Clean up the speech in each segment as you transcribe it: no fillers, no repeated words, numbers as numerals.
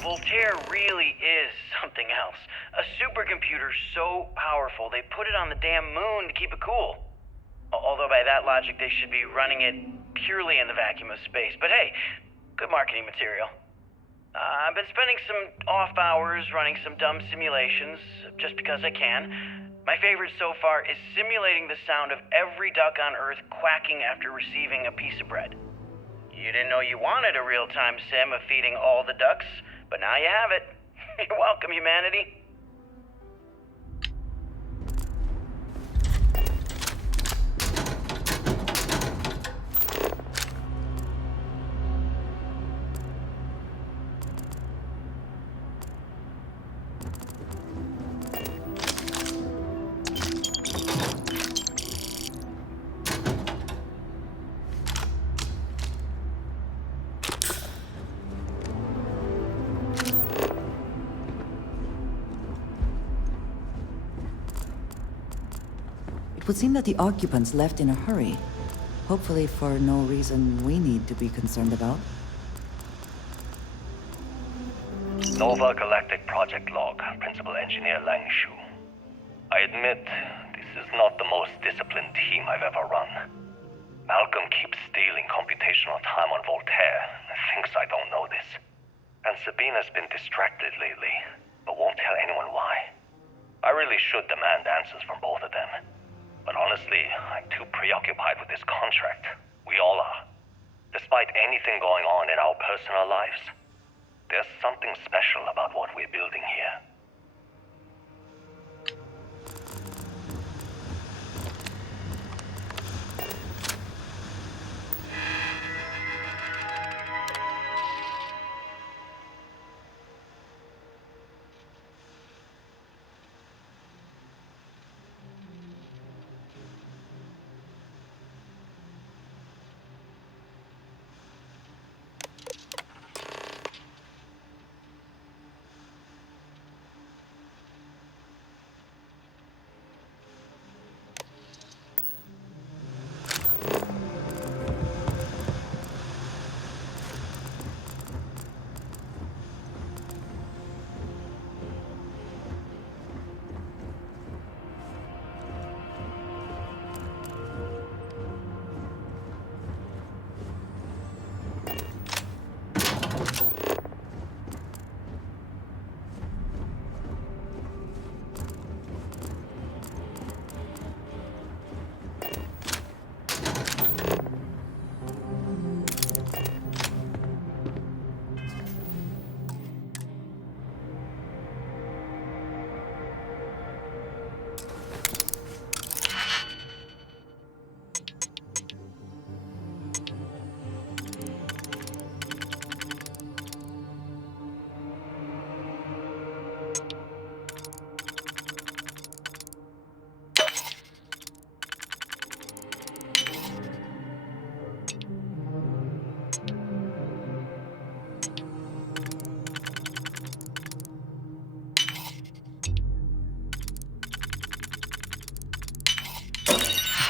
Voltaire really is something else. A supercomputer so powerful they put it on the damn moon to keep it cool. Although by that logic they should be running it purely in the vacuum of space. But hey, good marketing material. I've been spending some off hours running some dumb simulations, just because I can. My favorite so far is simulating the sound of every duck on Earth quacking after receiving a piece of bread. You didn't know you wanted a real-time sim of feeding all the ducks, but now you have it. You're welcome, humanity. It would seem that the occupants left in a hurry. Hopefully for no reason we need to be concerned about. Nova Galactic Project Log, Principal Engineer Lang Shu. I admit, this is not the most disciplined team I've ever run. Malcolm keeps stealing computational time on Voltaire and thinks I don't know this. And Sabina's been distracted lately, but won't tell anyone why. I really should demand answers from both of them. But honestly, I'm too preoccupied with this contract. We all are. Despite anything going on in our personal lives, there's something special about what we're building here.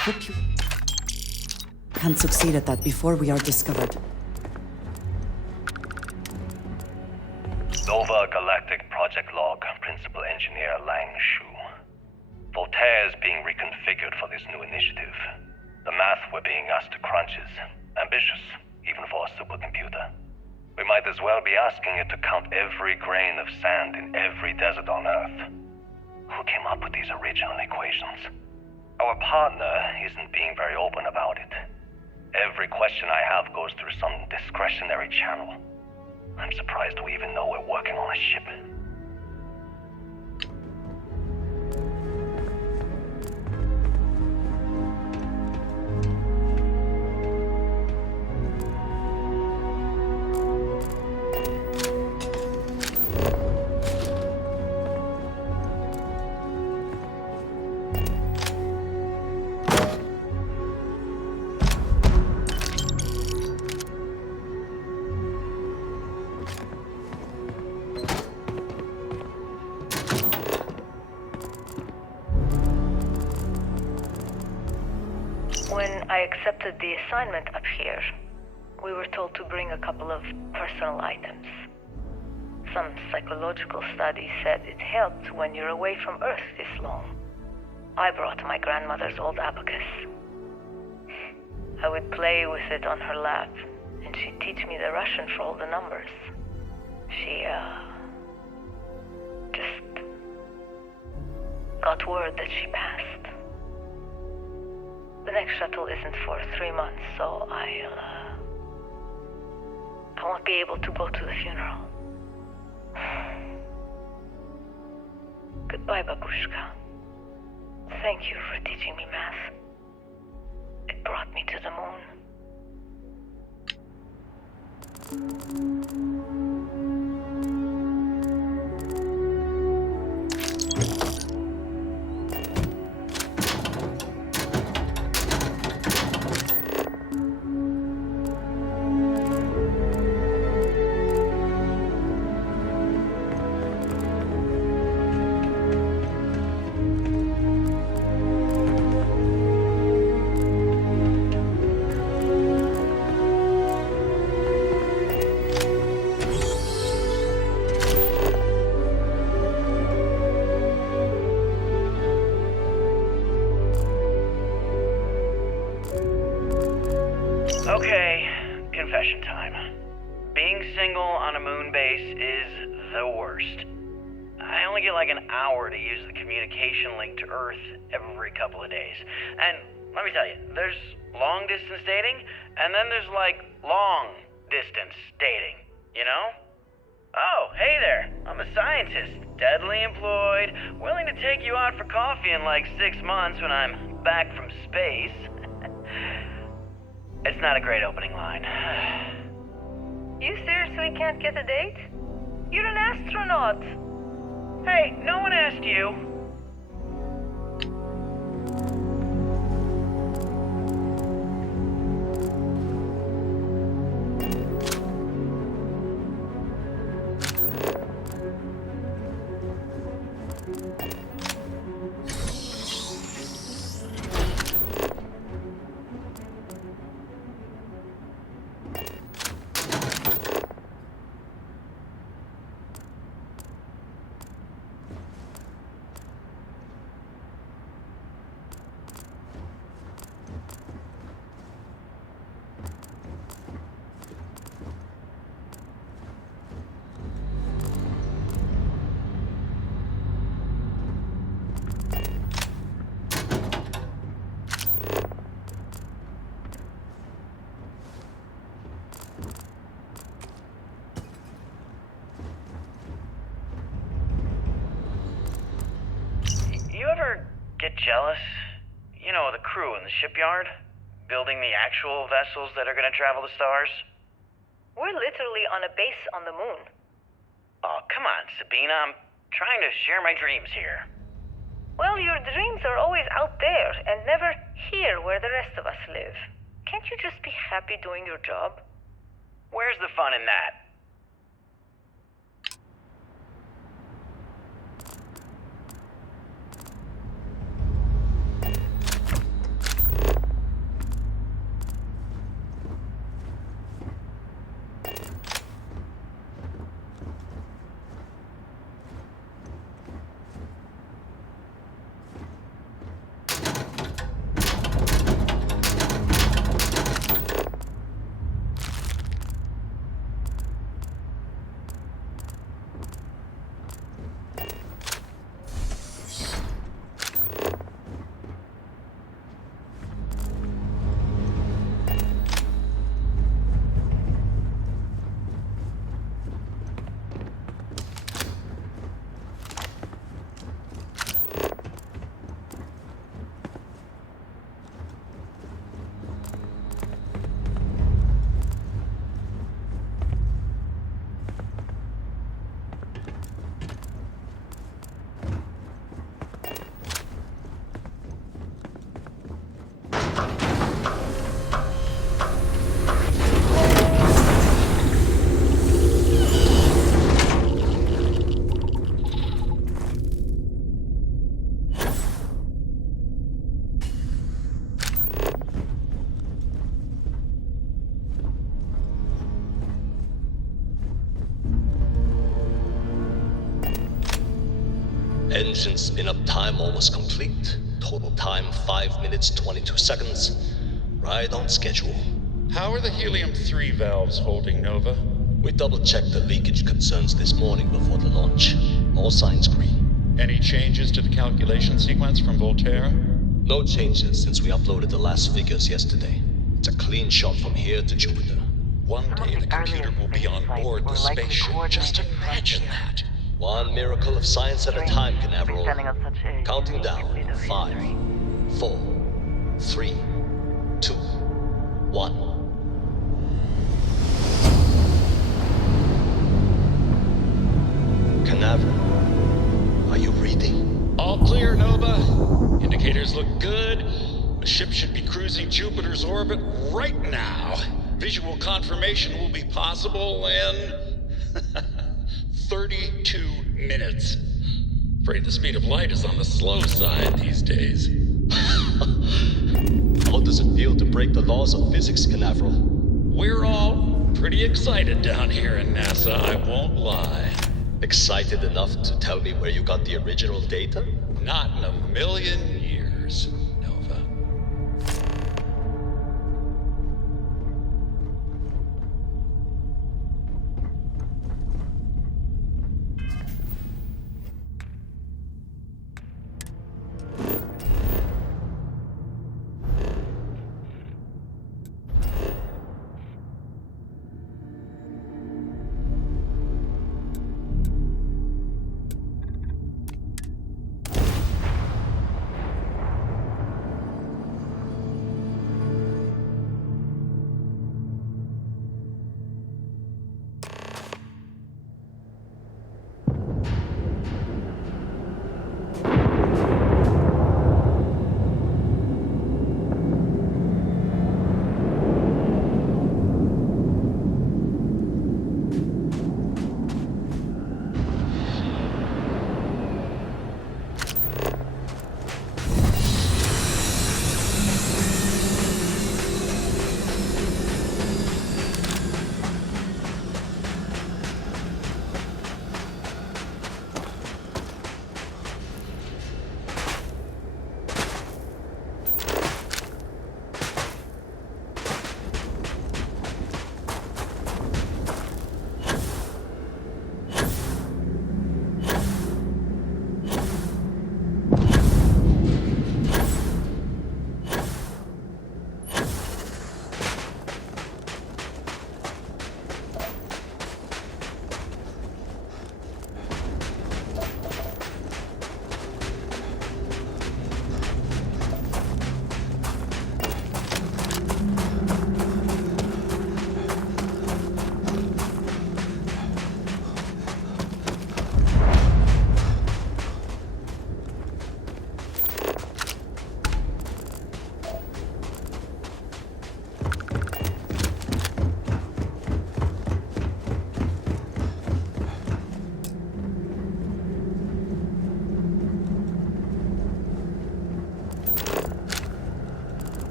Hope you can succeed at that before we are discovered. Nova Galactic Project Log, Principal Engineer Lang Shu. Voltaire is being reconfigured for this new initiative. The math we're being asked to crunch is ambitious, even for a supercomputer. We might as well be asking it to count every grain of sand in every desert on Earth. his original equations. Our partner isn't being very open about it. Every question I have goes through some discretionary channel. I'm surprised we even know we're working on a ship. When I accepted the assignment up here, we were told to bring a couple of personal items. Some psychological study said it helped when you're away from Earth this long. I brought my grandmother's old abacus. I would play with it on her lap, and she'd teach me the Russian for all the numbers. She, just got word that she passed. The next shuttle isn't for 3 months, so I won't be able to go to the funeral. Goodbye, Babushka. Thank you for teaching me math. It brought me to the moon. Okay, confession time. Being single on a moon base is the worst. I only get like an hour to use the communication link to Earth every couple of days. And let me tell you, there's long distance dating, and then there's like long distance dating, you know? Oh, hey there, I'm a scientist, deadly employed, willing to take you out for coffee in like 6 months when I'm back from space. It's not a great opening line. You seriously can't get a date? You're an astronaut. Hey, no one asked you. You ever get jealous? You know, the crew in the shipyard? Building the actual vessels that are gonna travel the stars? We're literally on a base on the moon. Oh, come on, Sabina. I'm trying to share my dreams here. Well, your dreams are always out there and never here where the rest of us live. Can't you just be happy doing your job? Where's the fun in that? Engine spin-up time almost complete. Total time 5 minutes 22 seconds. Right on schedule. How are the helium-3 valves holding, Nova? We double-checked the leakage concerns this morning before the launch. All signs green. Any changes to the calculation sequence from Volterra? No changes since we uploaded the last figures yesterday. It's a clean shot from here to Jupiter. One day the computer will be on board the spaceship. Just imagine that. One miracle of science at a time, Canaveral. Counting down. 5, 4, 3, 2, 1. Canaveral, are you reading? All clear, Nova. Indicators look good. The ship should be cruising Jupiter's orbit right now. Visual confirmation will be possible in 32 minutes. Afraid the speed of light is on the slow side these days. How does it feel to break the laws of physics, Canaveral? We're all pretty excited down here in NASA, I won't lie. Excited enough to tell me where you got the original data? Not in a million years, Nova.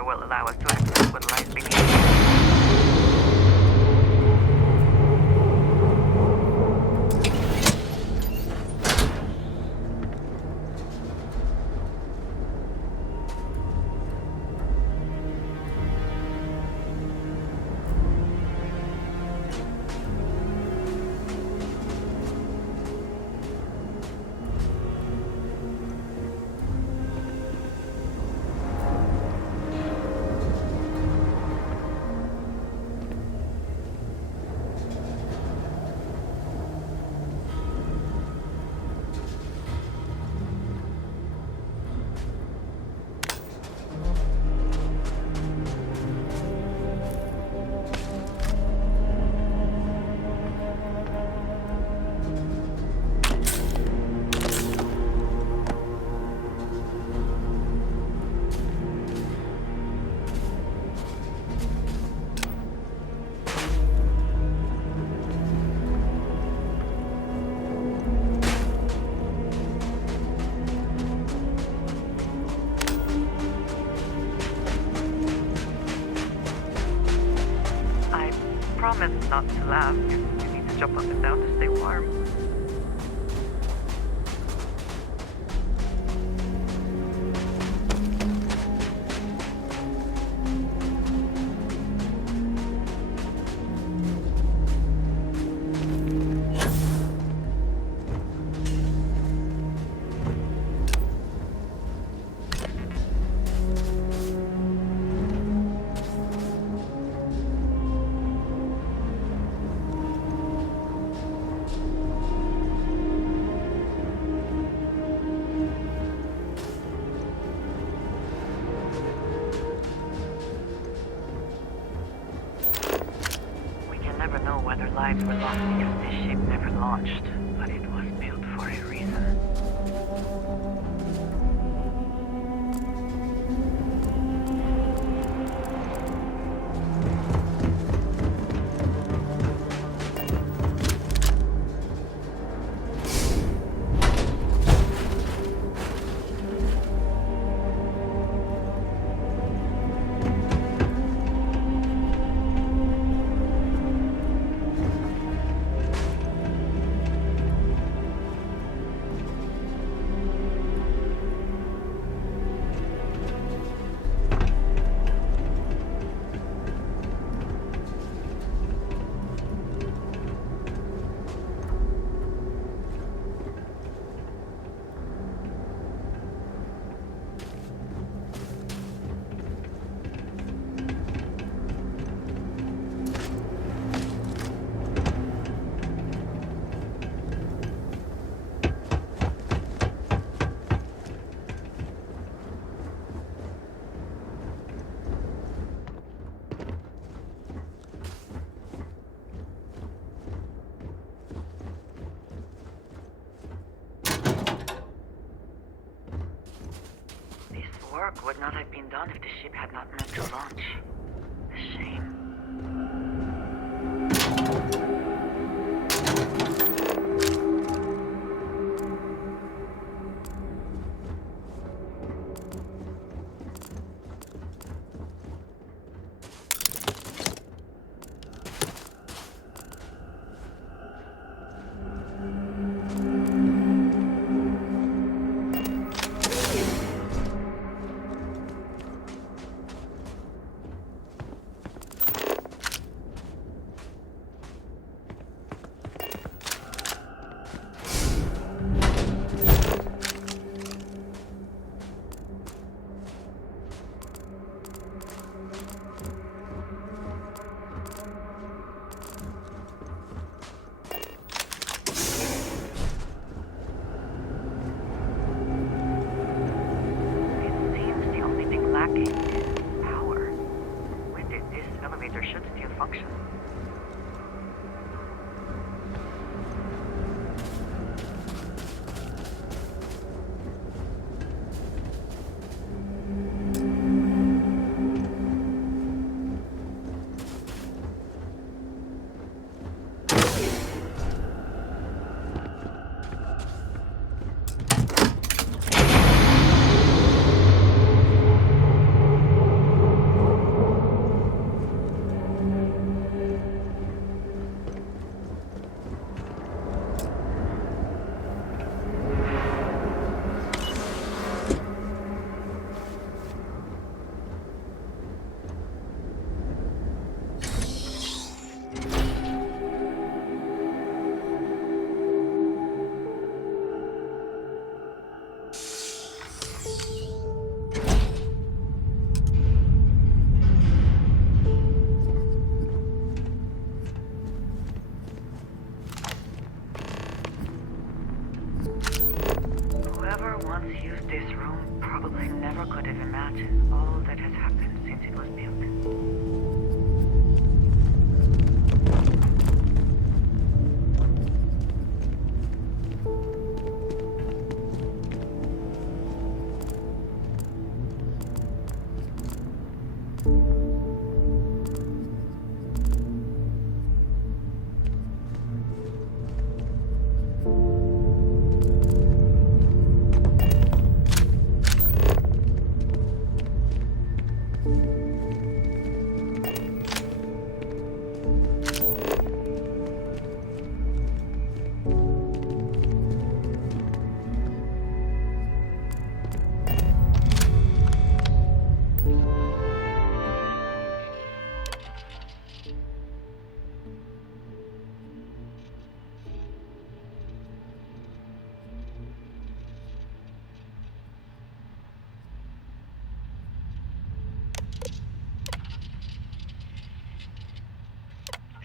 commander will allow us to access what lies beneath. Promise not to laugh. You need to jump up and down to stay warm. Whether lives were lost because this ship never launched, but it was built for a reason. Work would not have been done if the ship had not meant to launch. A shame. all that has happened since it was built.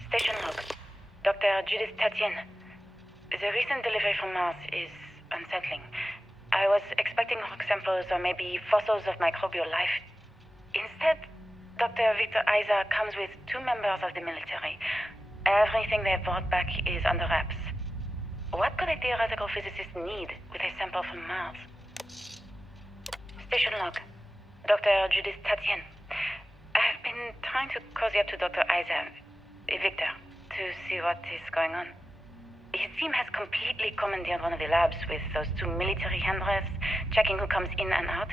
Station log. Dr. Judith Tatien. The recent delivery from Mars is unsettling. I was expecting rock samples or maybe fossils of microbial life. Instead, Dr. Victor Isa comes with 2 members of the military. Everything they brought back is under wraps. What could a theoretical physicist need with a sample from Mars? Station log. Dr. Judith Tatien. I've been trying to cozy up to Dr. Isa, Victor, to see what is going on. His team has completely commandeered one of the labs with those 2 military handlers, checking who comes in and out.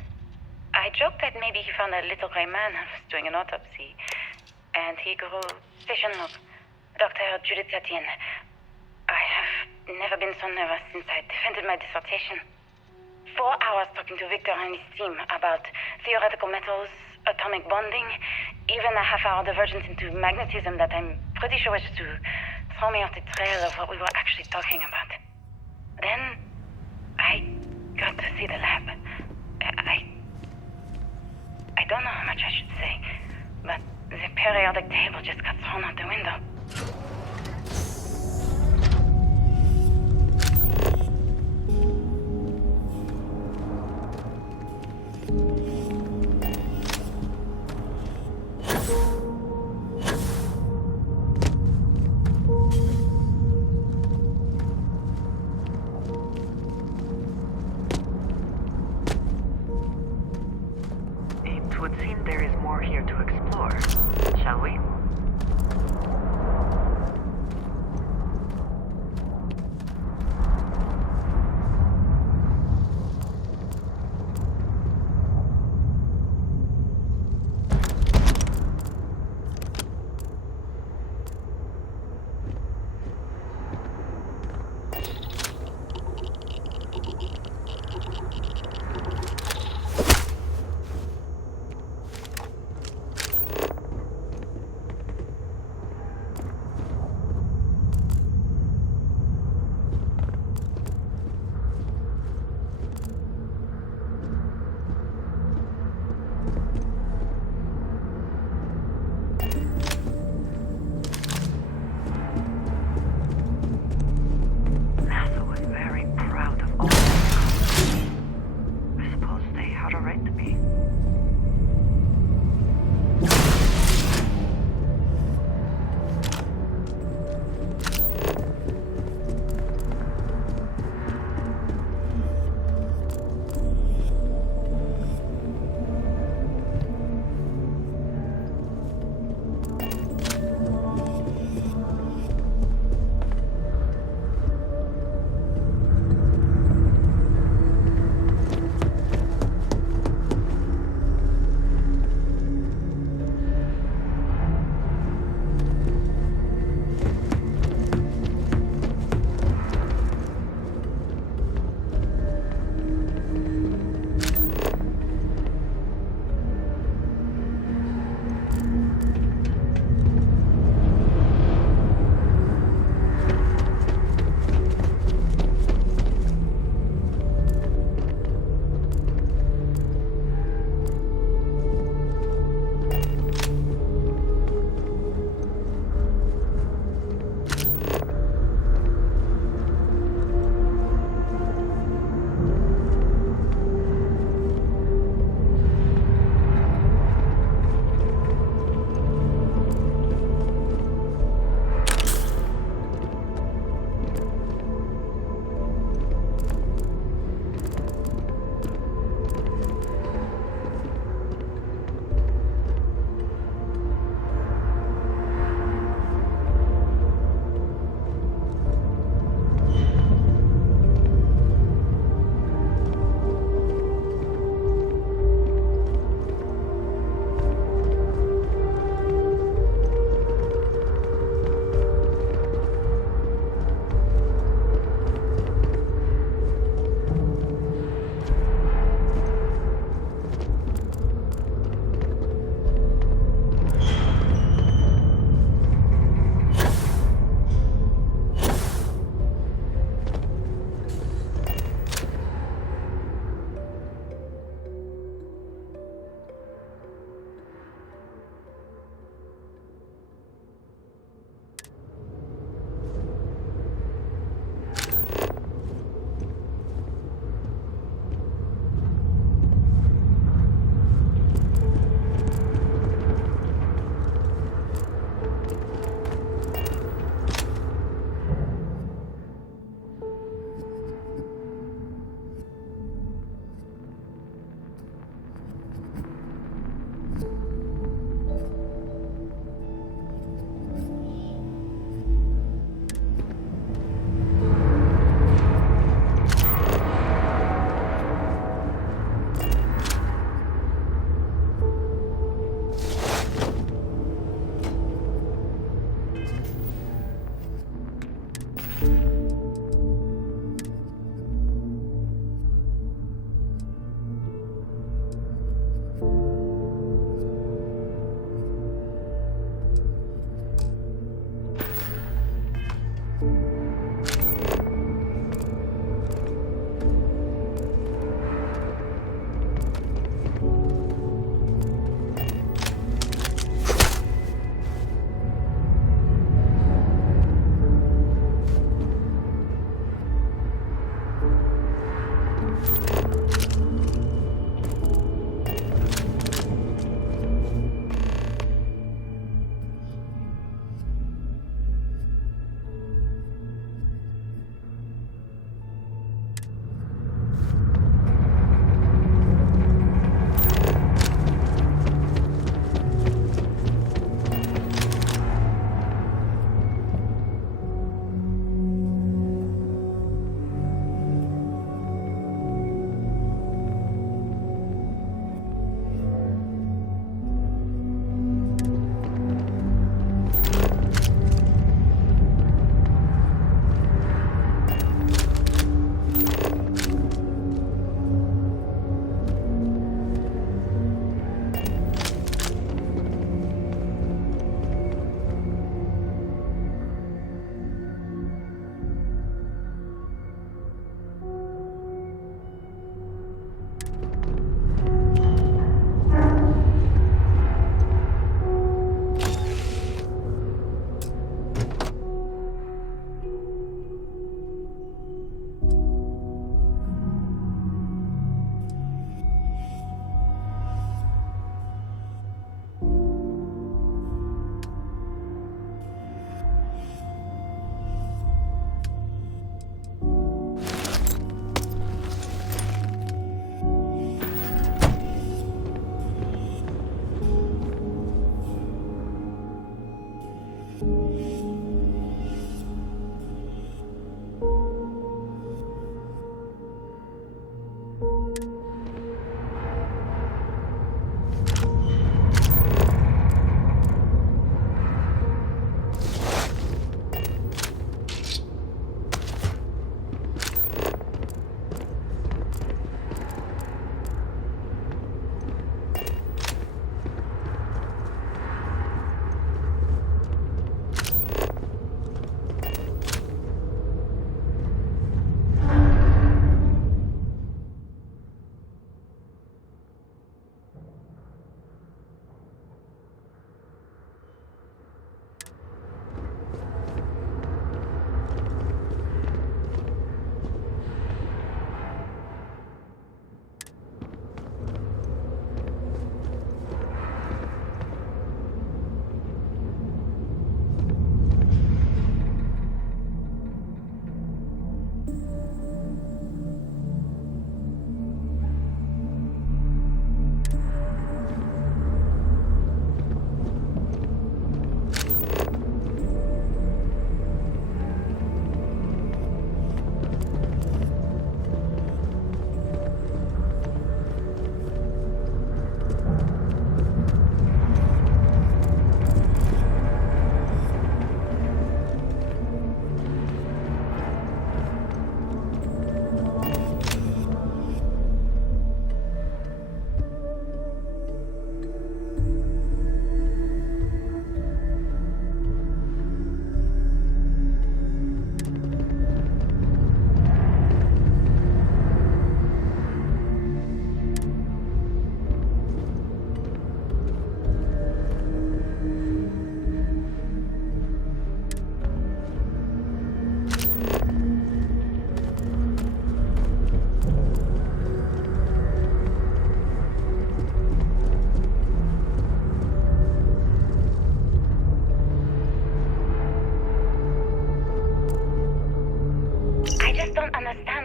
I joked that maybe he found a little gray man and was doing an autopsy. And he grew. Station log. Dr. Judith Tatien. I have never been so nervous since I defended my dissertation. 4 hours talking to Victor and his team about theoretical metals, atomic bonding, even a half-hour divergence into magnetism that I'm pretty sure was to throw me off the trail of what we were actually talking about. Then, I got to see the lab. I don't know how much I should say, but the periodic table just got thrown out the window. It would seem there is more here to explore. Shall we?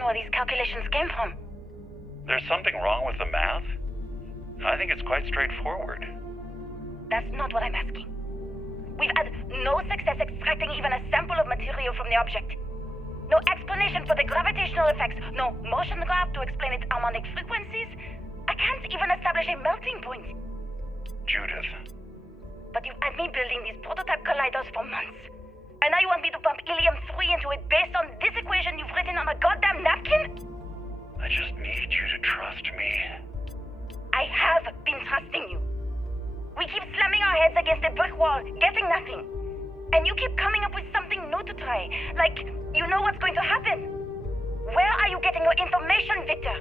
where these calculations came from. There's something wrong with the math? I think it's quite straightforward. That's not what I'm asking. We've had no success extracting even a sample of material from the object. No explanation for the gravitational effects, no motion graph to explain its harmonic frequencies. I can't even establish a melting point. Judith. But you've had me building these prototype colliders for months. And now you want me to pump helium-3 into it based on this equation you've written on a goddamn napkin? I just need you to trust me. I have been trusting you. We keep slamming our heads against a brick wall, getting nothing. And you keep coming up with something new to try. Like, you know what's going to happen. Where are you getting your information, Victor?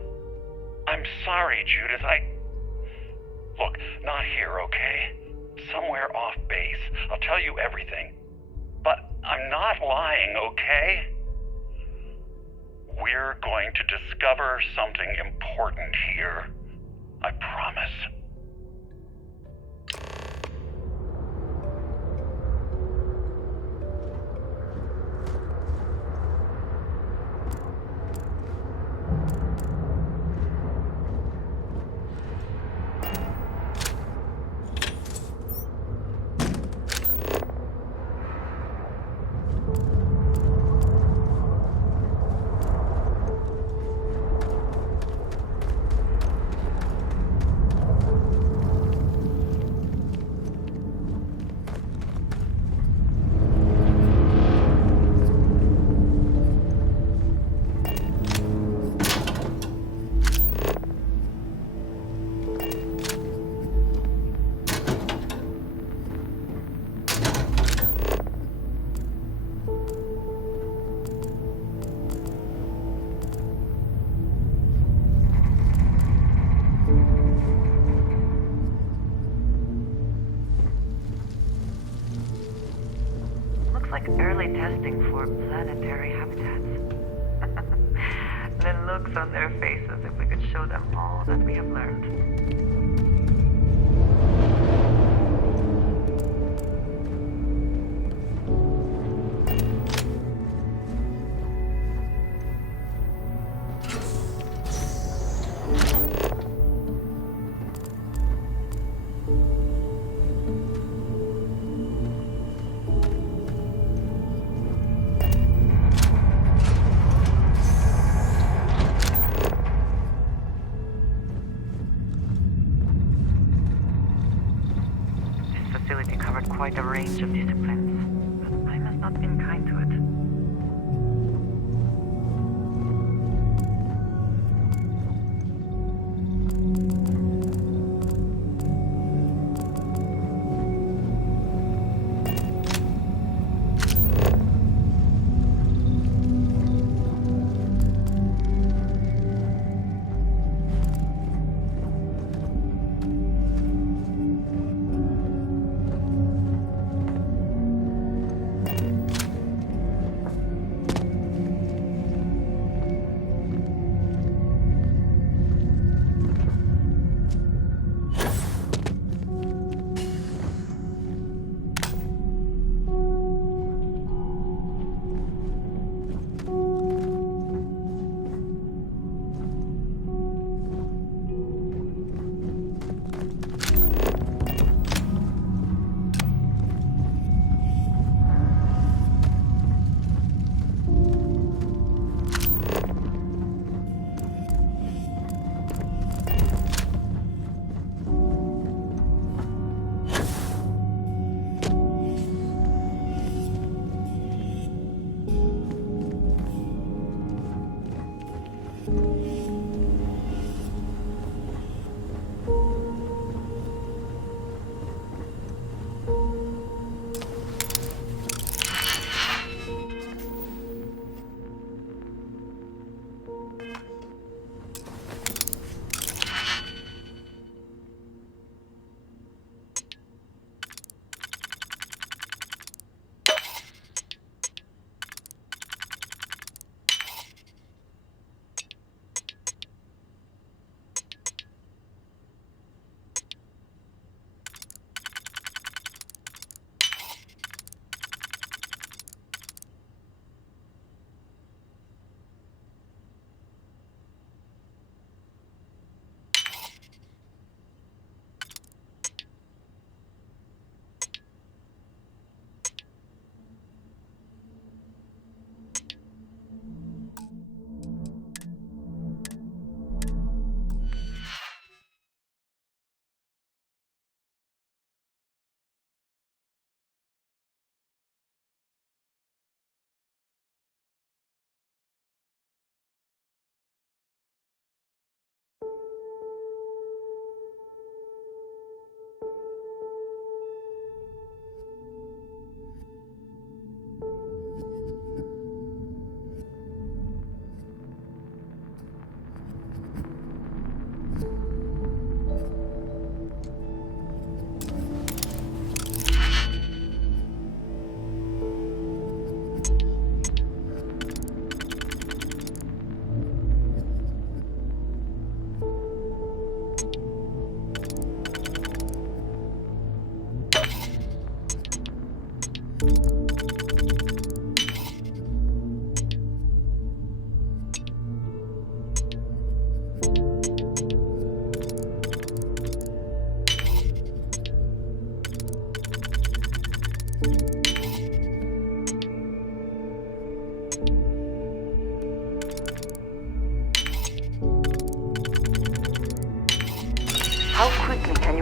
I'm sorry, Judith. Look, not here, okay? Somewhere off base. I'll tell you everything. But I'm not lying, okay? We're going to discover something important here. I promise. Like early testing for planetary habitats. The looks on their faces if we could show them all that we have learned.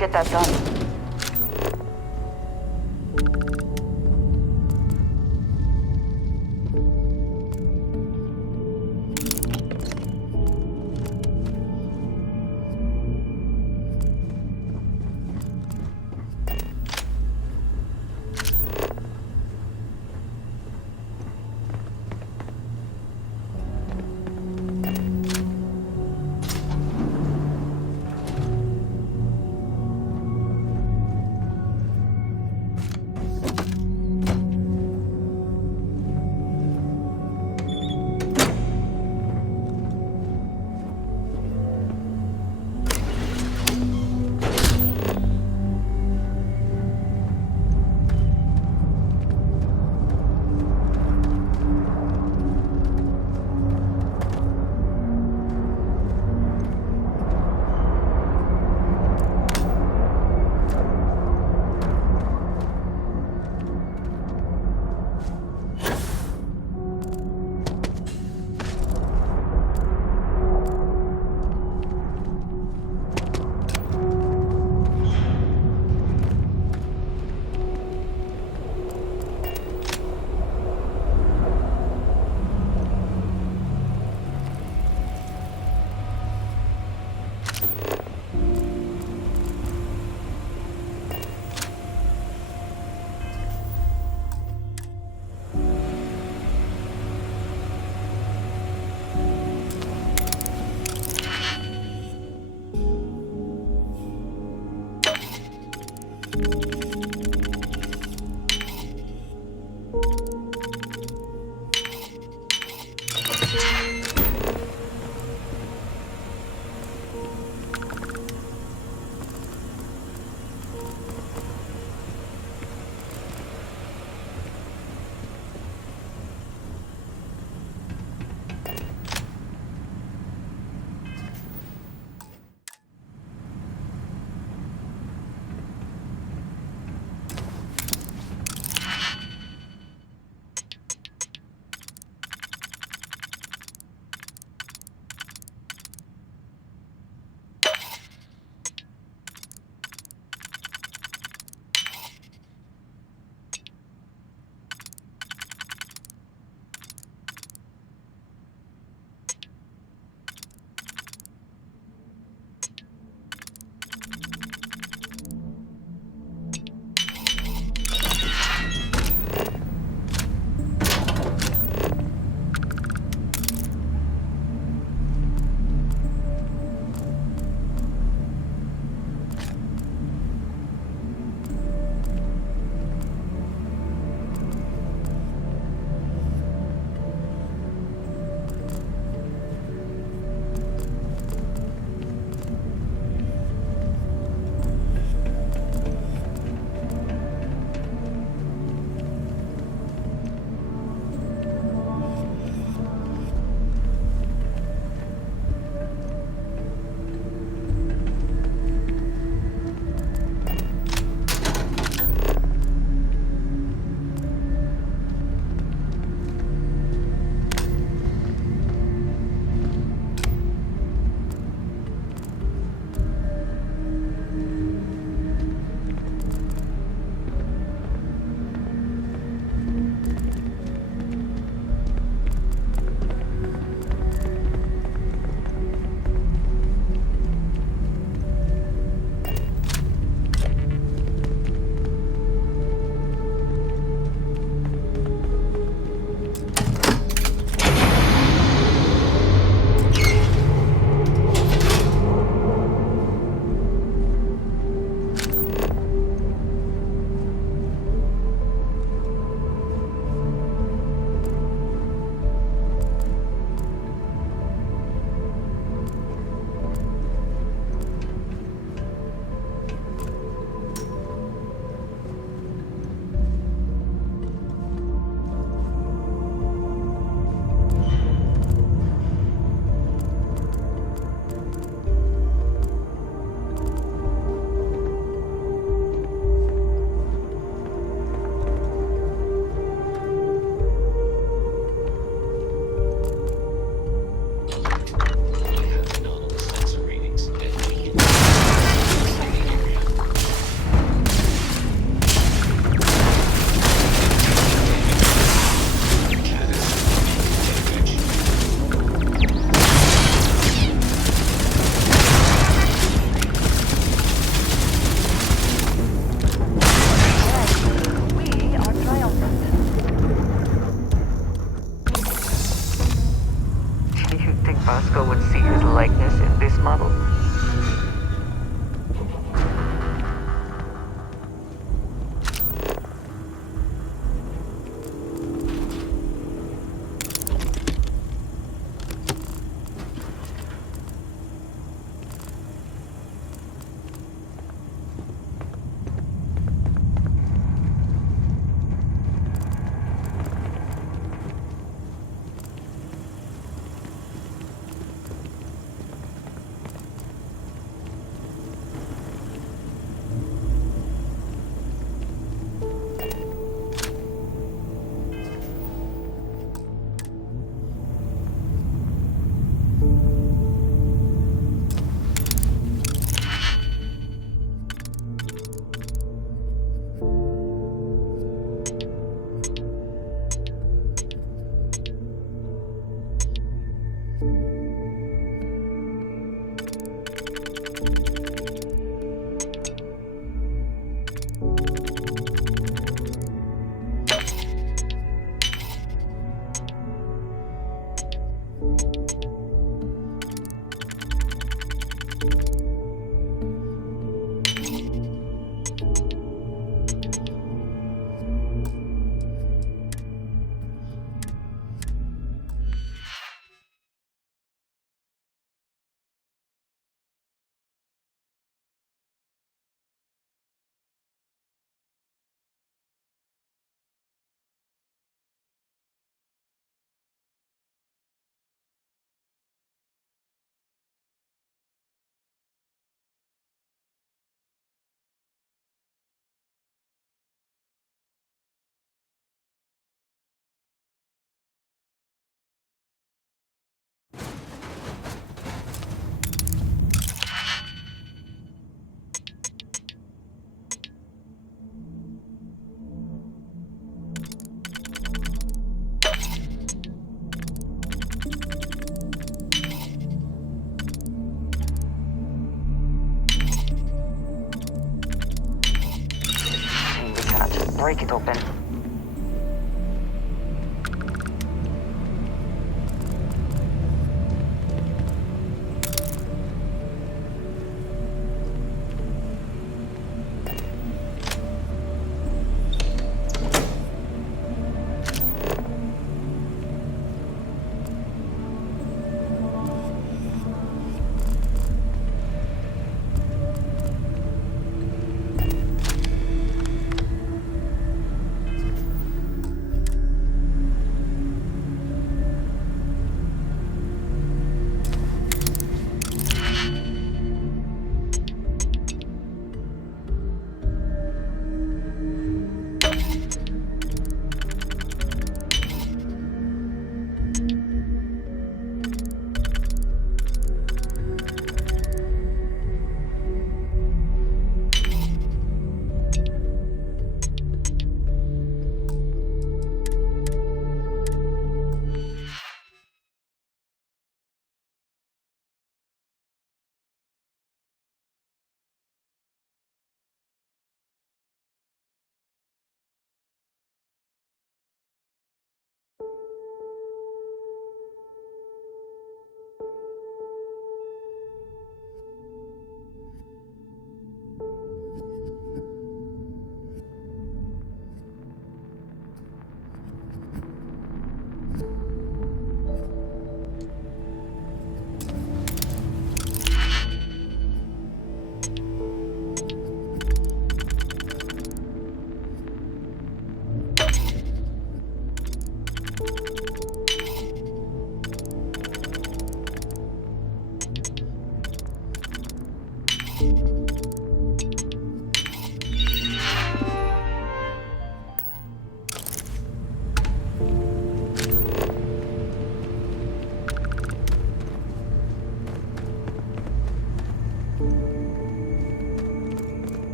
get that done. Roscoe would see his likeness in this model? We cannot just break it open.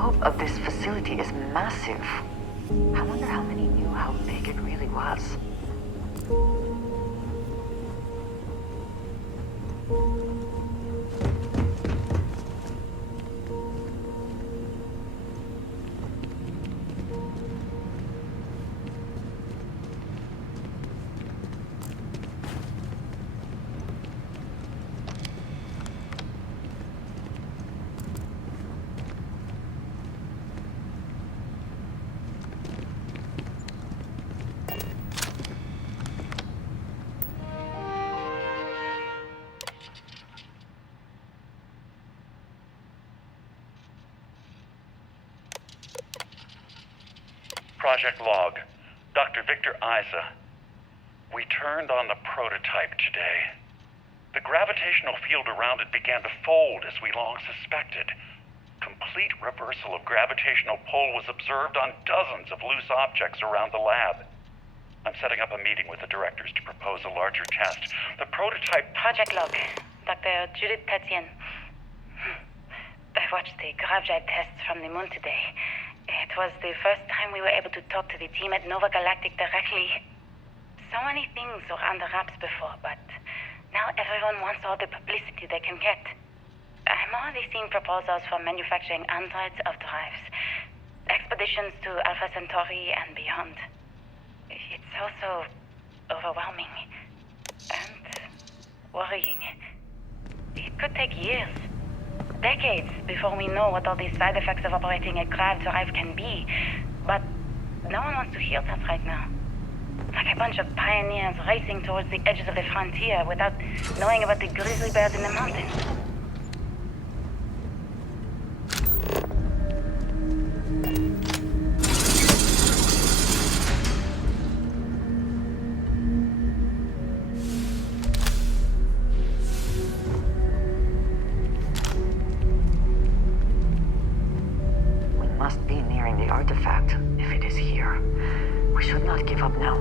scope of this facility is massive. I wonder how many knew how big it really was. Project log. Dr. Victor Isa. We turned on the prototype today. The gravitational field around it began to fold as we long suspected. Complete reversal of gravitational pull was observed on dozens of loose objects around the lab. I'm setting up a meeting with the directors to propose a larger test. The prototype... Project log. Dr. Judith Tatien. I watched the grav jibe tests from the moon today. It was the first time we were able to talk to the team at Nova Galactic directly. So many things were under wraps before, but now everyone wants all the publicity they can get. I'm already seeing proposals for manufacturing androids of drives, expeditions to Alpha Centauri and beyond. It's also overwhelming and worrying. It could take years, decades, before we know what all these side effects of operating a grav drive can be. But no one wants to hear that right now. Like a bunch of pioneers racing towards the edges of the frontier without knowing about the grizzly bears in the mountains. We must be nearing the artifact, if it is here. We should not give up now.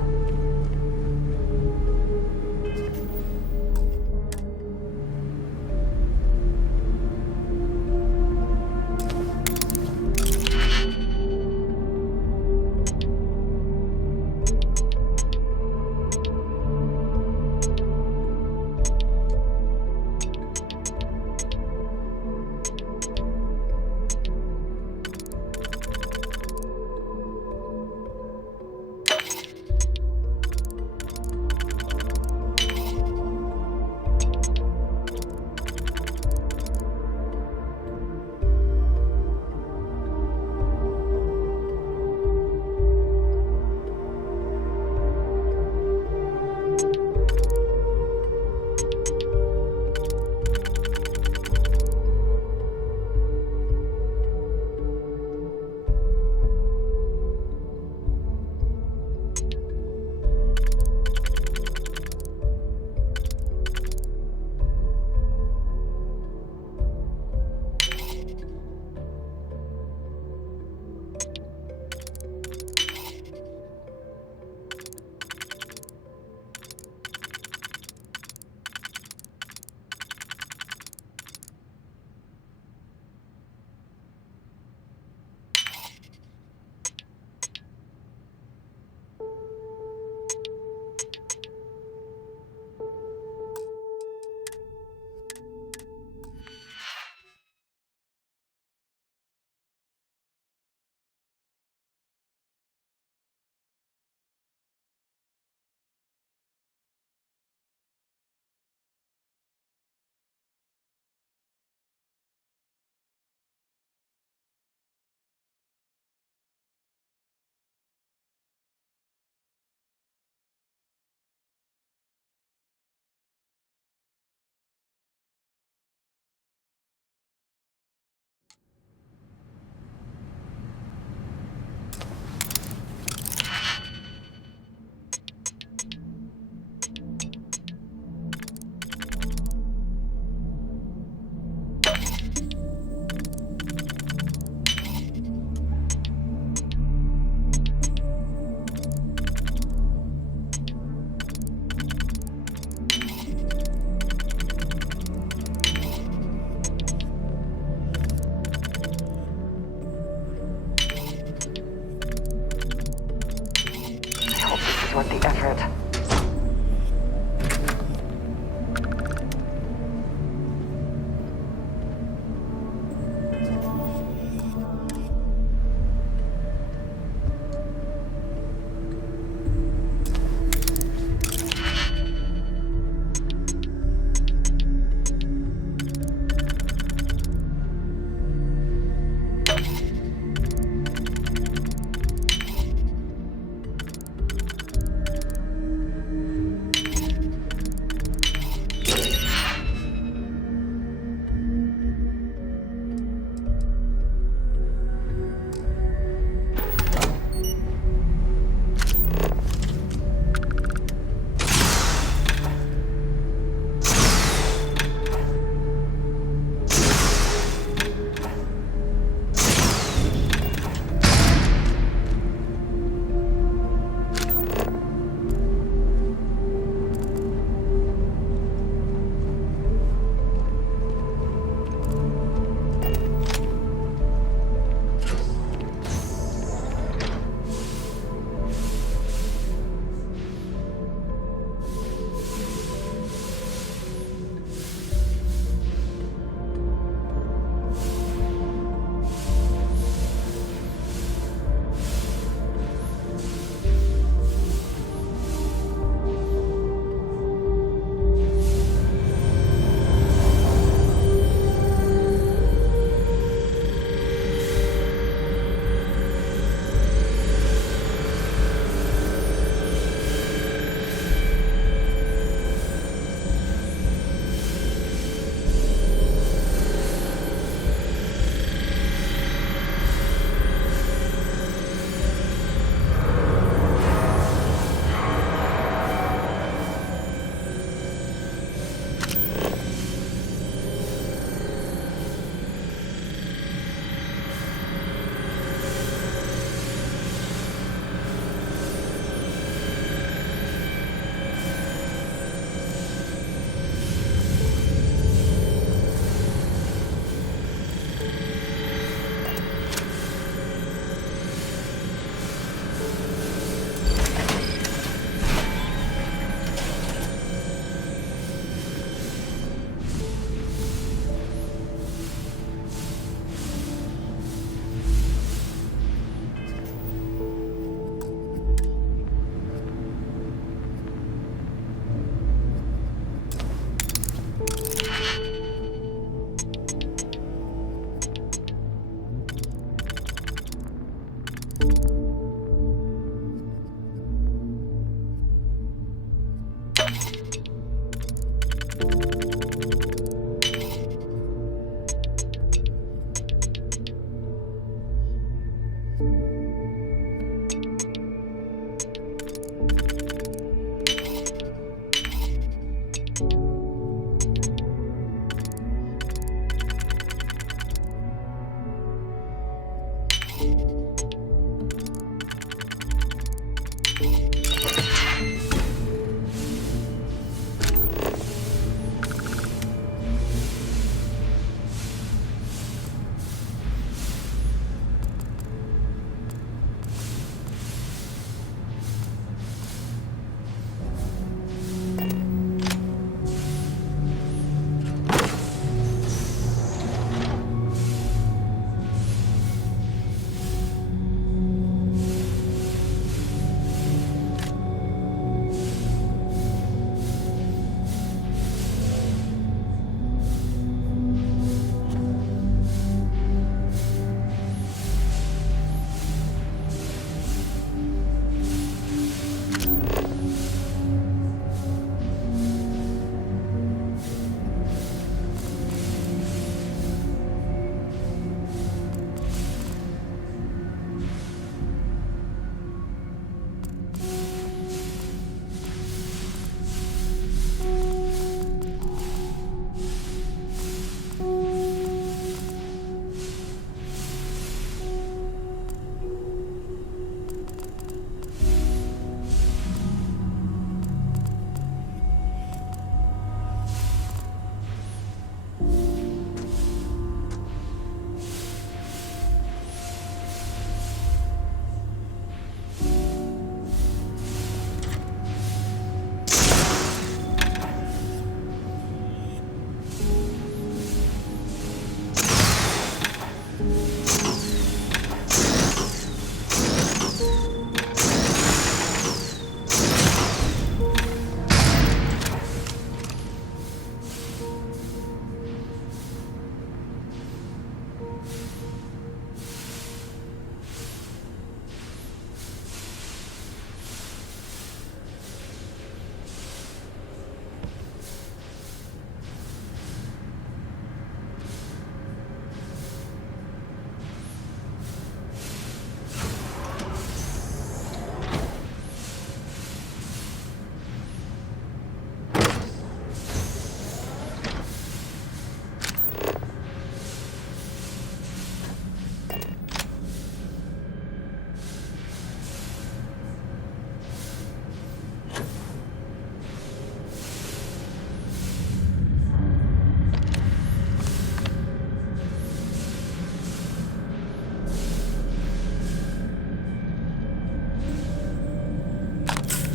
worth the effort.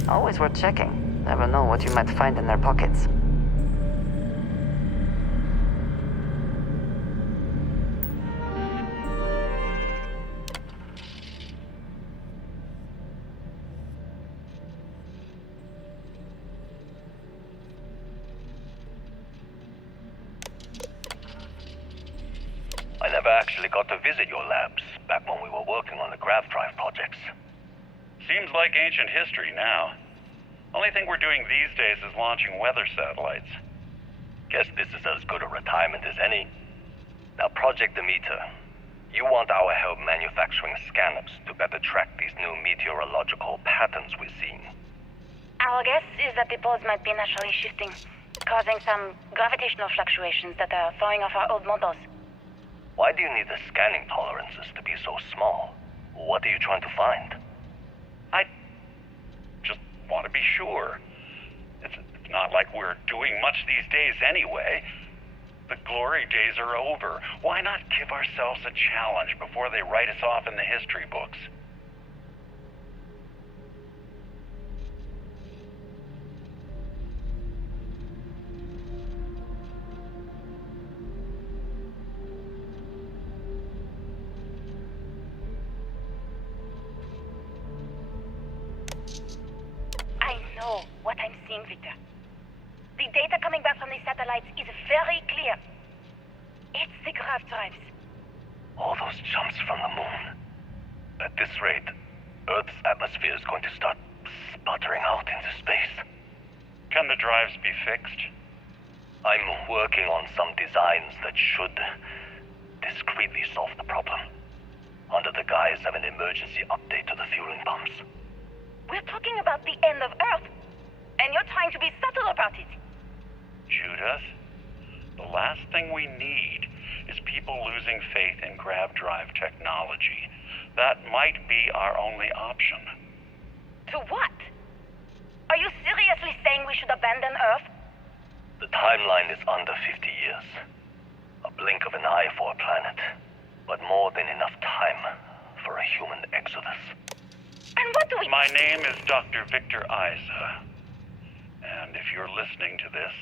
Always worth checking. Never know what you might find in their pockets. I never actually got to visit your labs back when we were working on the grav drive projects. Seems like ancient history now. Only thing we're doing these days is launching weather satellites. Guess this is as good a retirement as any. Now, Project Demeter, you want our help manufacturing scanners to better track these new meteorological patterns we're seeing. Our guess is that the poles might be naturally shifting, causing some gravitational fluctuations that are throwing off our old models. Why do you need the scanning tolerances to be so small? What are you trying to find? I just want to be sure. It's not like we're doing much these days anyway. The glory days are over. Why not give ourselves a challenge before they write us off in the history books? I know what I'm seeing, Victor. The data coming back from the satellites is very clear. It's the grav drives. All those jumps from the moon. At this rate, Earth's atmosphere is going to start sputtering out into space. Can the drives be fixed? I'm working on some designs that should discreetly solve the problem, under the guise of an emergency update to the fueling pumps. We're talking about the end of Earth, and you're trying to be subtle about it. Judith, the last thing we need is people losing faith in grav drive technology. That might be our only option. To what? Are you seriously saying we should abandon Earth? The timeline is under 50 years. A blink of an eye for a planet, but more than enough time for a human exodus. And what do we... My name is Dr. Victor Isa. And if you're listening to this,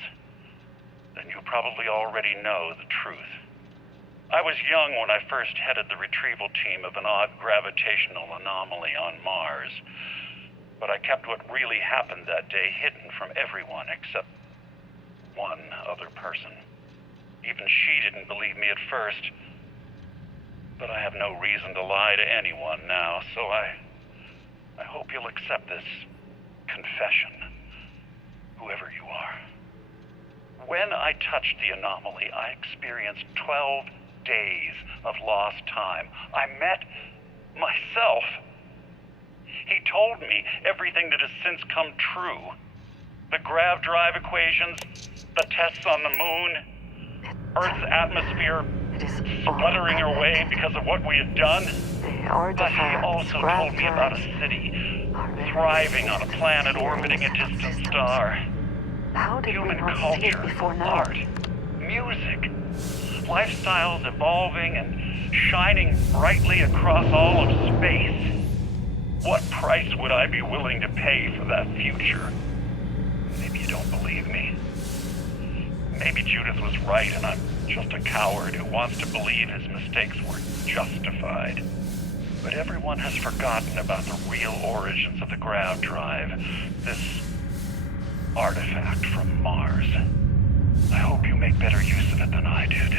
then you probably already know the truth. I was young when I first headed the retrieval team of an odd gravitational anomaly on Mars. But I kept what really happened that day hidden from everyone except one other person. Even she didn't believe me at first. But I have no reason to lie to anyone now, so I hope you'll accept this confession, whoever you are. When I touched the anomaly, I experienced 12 days of lost time. I met myself. He told me everything that has since come true. The grav drive equations, the tests on the moon, Earth's atmosphere sputtering away because of what we had done. But he also told me about a city thriving on a planet orbiting a distant star. How did Human we not see it culture, before now? art, music, lifestyles evolving and shining brightly across all of space. What price would I be willing to pay for that future? Maybe you don't believe me. Maybe Judith was right and I'm just a coward who wants to believe his mistakes were justified. But everyone has forgotten about the real origins of the grav drive, this artifact from Mars. I hope you make better use of it than I did.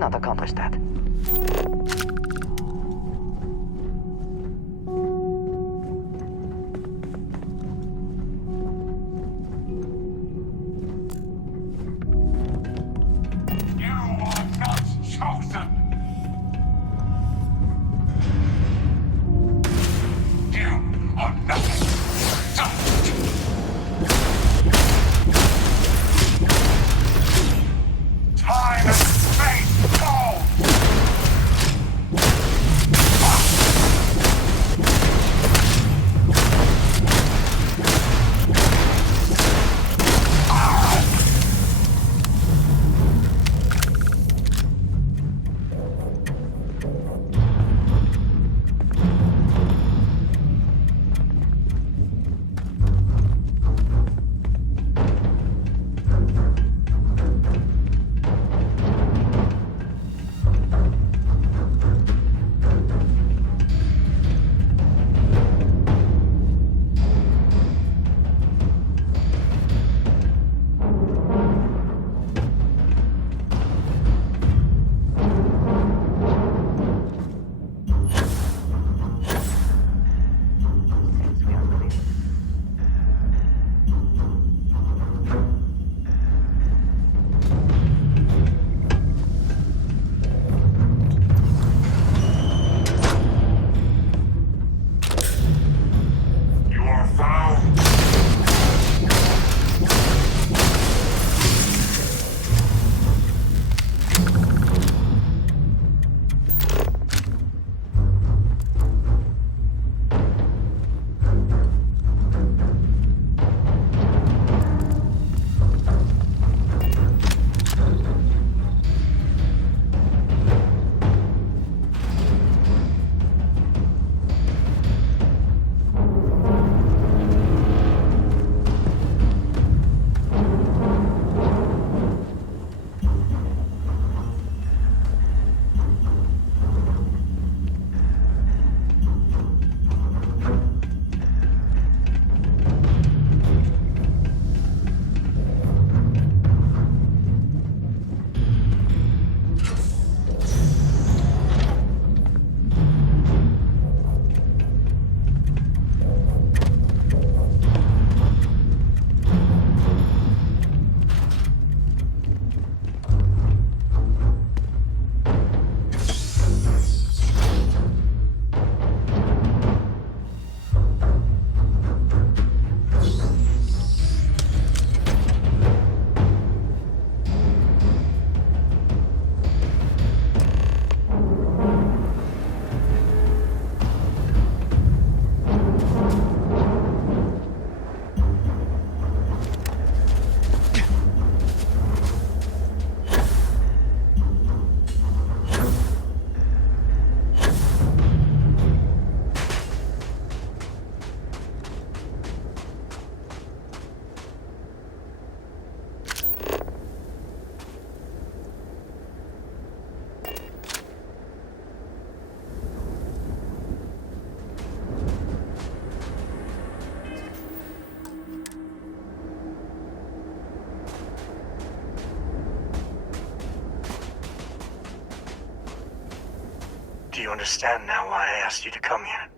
not accomplish that. You are not chosen! You are nothing. Time and space fall! You are found! Do you understand now why I asked you to come here?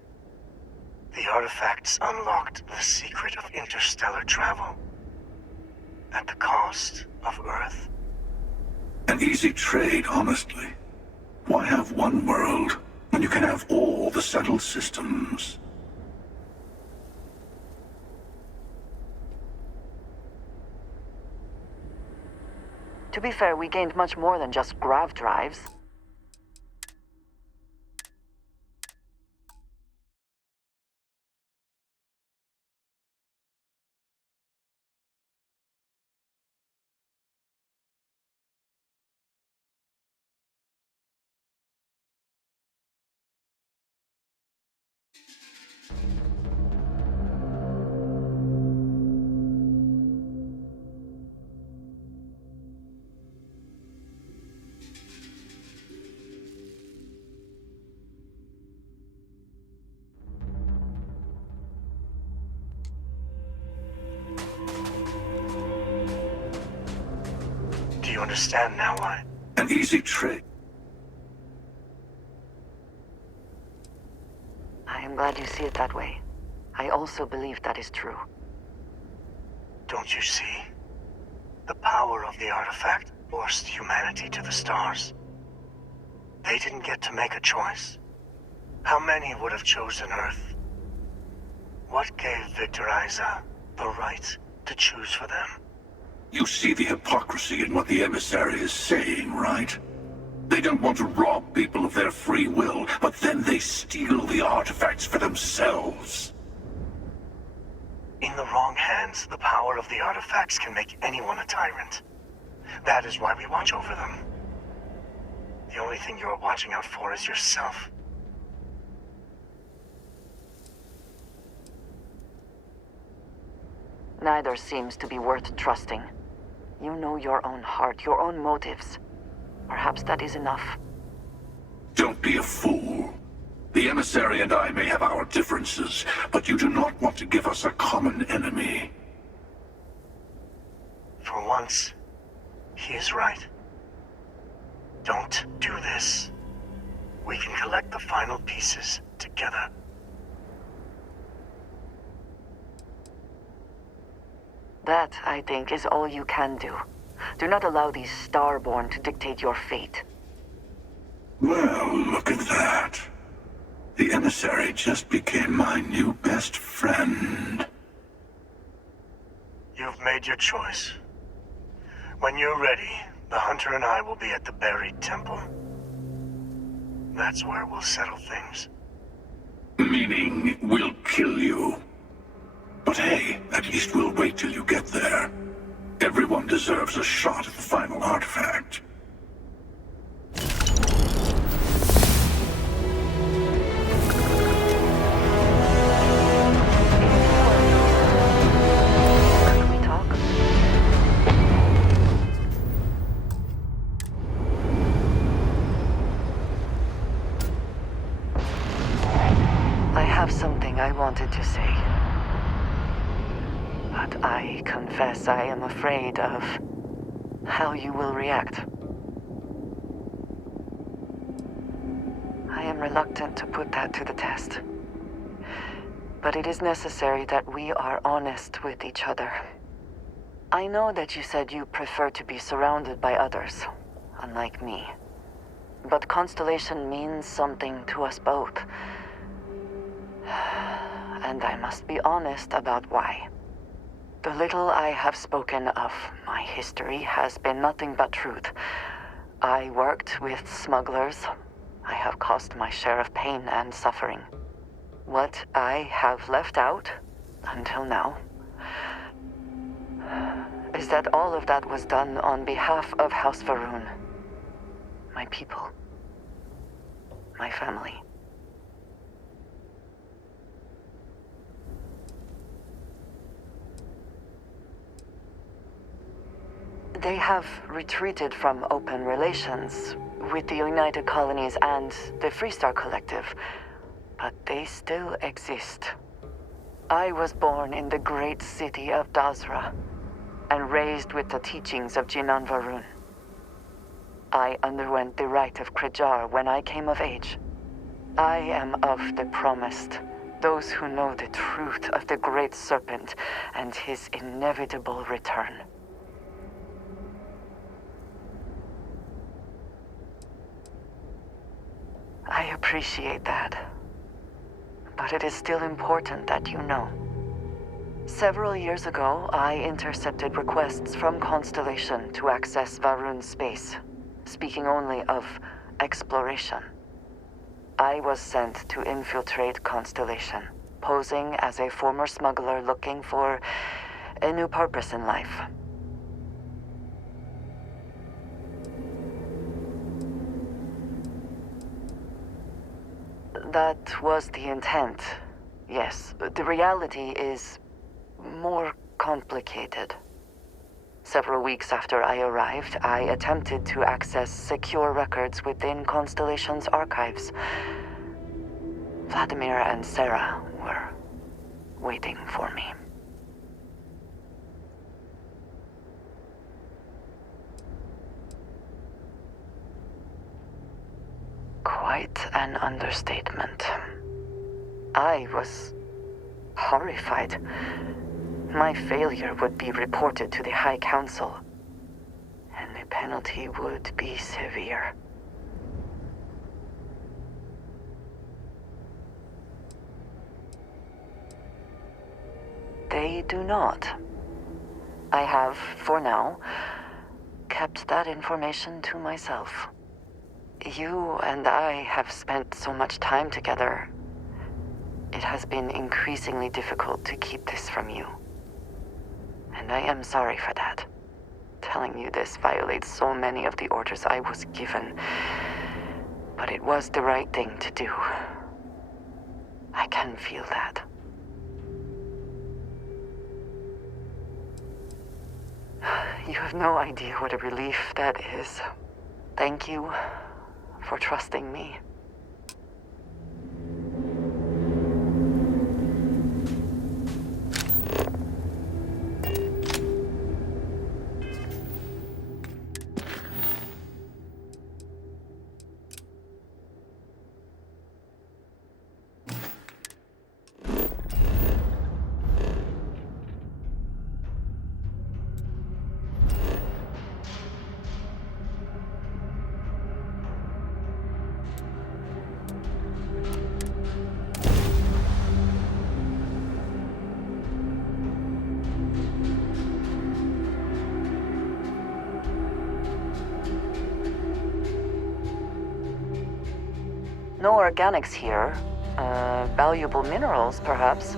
The artifacts unlocked the secret of interstellar travel. At the cost of Earth. An easy trade, honestly. Why have one world when you can have all the settled systems? To be fair, we gained much more than just grav drives. Do you understand now why? An easy trade. am glad you see it that way. I also believe that is true. Don't you see? The power of the artifact forced humanity to the stars. They didn't get to make a choice. How many would have chosen Earth? What gave Victor Isa the right to choose for them? You see the hypocrisy in what the emissary is saying, right? They don't want to rob people of their free will, but then they steal the artifacts for themselves. In the wrong hands, the power of the artifacts can make anyone a tyrant. That is why we watch over them. The only thing you're watching out for is yourself. Neither seems to be worth trusting. You know your own heart, your own motives. Perhaps that is enough. Don't be a fool. The emissary and I may have our differences, but you do not want to give us a common enemy. For once, he is right. Don't do this. We can collect the final pieces together. That, I think, is all you can do. Do not allow these Starborn to dictate your fate. Well, look at that. The emissary just became my new best friend. You've made your choice. When you're ready, the Hunter and I will be at the buried temple. That's where we'll settle things. Meaning, we'll kill you. But hey, at least we'll wait till you get there. Everyone deserves a shot at the final artifact. Can we talk? I have something I wanted to say. But I confess I am afraid of how you will react. I am reluctant to put that to the test. But it is necessary that we are honest with each other. I know that you said you prefer to be surrounded by others, unlike me. But Constellation means something to us both. And I must be honest about why. The little I have spoken of my history has been nothing but truth. I worked with smugglers. I have caused my share of pain and suffering. What I have left out, until now, is that all of that was done on behalf of House Varun. My people. My family. They have retreated from open relations with the United Colonies and the Freestar Collective, but they still exist. I was born in the great city of Dazra and raised with the teachings of Jinan Varun. I underwent the rite of Krejar when I came of age. I am of the promised, those who know the truth of the Great Serpent and his inevitable return. I appreciate that. But it is still important that you know. Several years ago, I intercepted requests from Constellation to access Varun space, speaking only of exploration. I was sent to infiltrate Constellation, posing as a former smuggler looking for a new purpose in life. That was the intent, yes. The reality is more complicated. Several weeks after I arrived, I attempted to access secure records within Constellation's archives. Vladimir and Sarah were waiting for me. Quite an understatement. I was horrified. My failure would be reported to the High Council, and the penalty would be severe. They do not. I have, for now, kept that information to myself. You and I have spent so much time together. It has been increasingly difficult to keep this from you. And I am sorry for that. Telling you this violates so many of the orders I was given. But it was the right thing to do. I can feel that. You have no idea what a relief that is. Thank you for trusting me. No organics here. Valuable minerals, perhaps.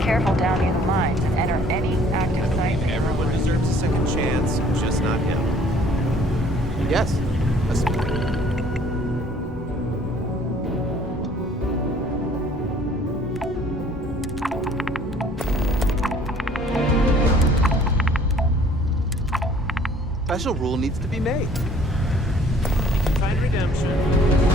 Careful down near the mines and enter any active site. Everyone deserves a second chance, just not him. Yes. Special rule needs to be made. You can find redemption.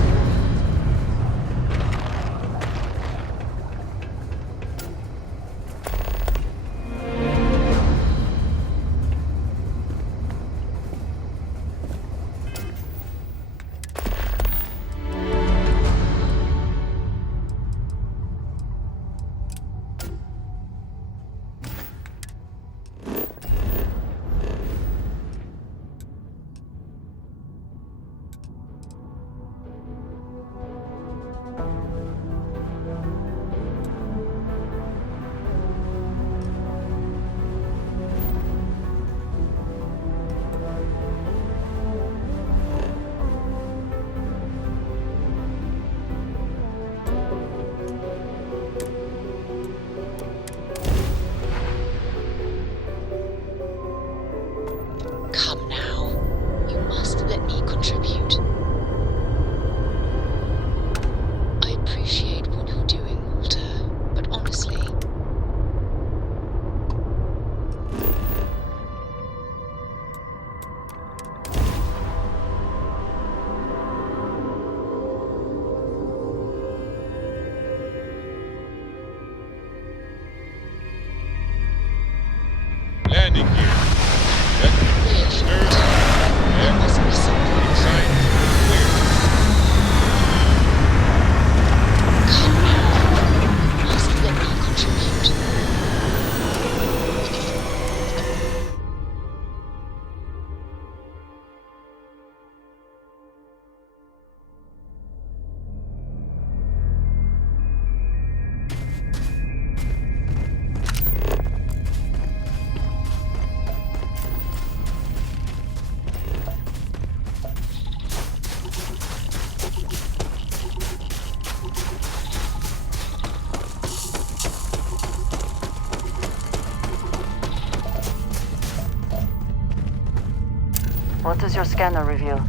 landing gear. Check thrusters. And inside clear. Come now. Ask what will contribute. What does your scanner reveal?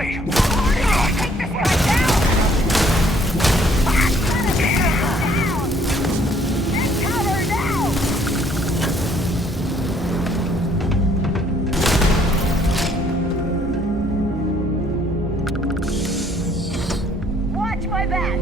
quickly! Take this guy down! Down! Get cover now! Watch my back!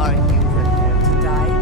Are you prepared to die?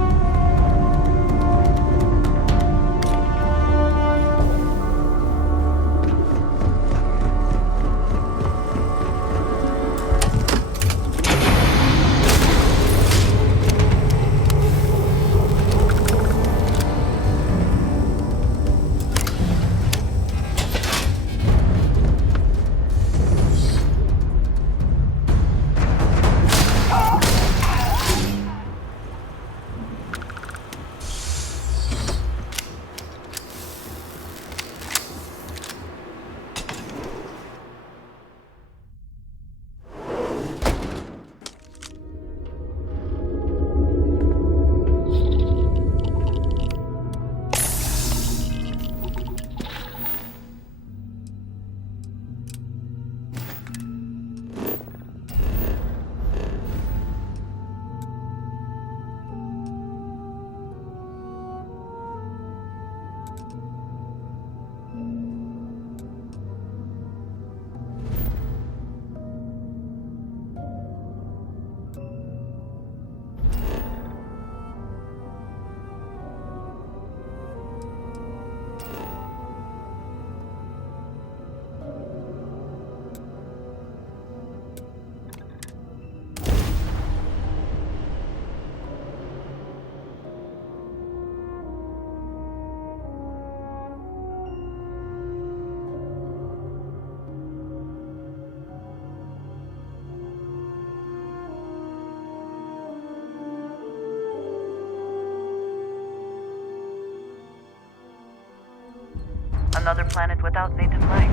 Another planet without native life.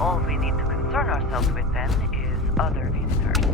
All we need to concern ourselves with then is other visitors.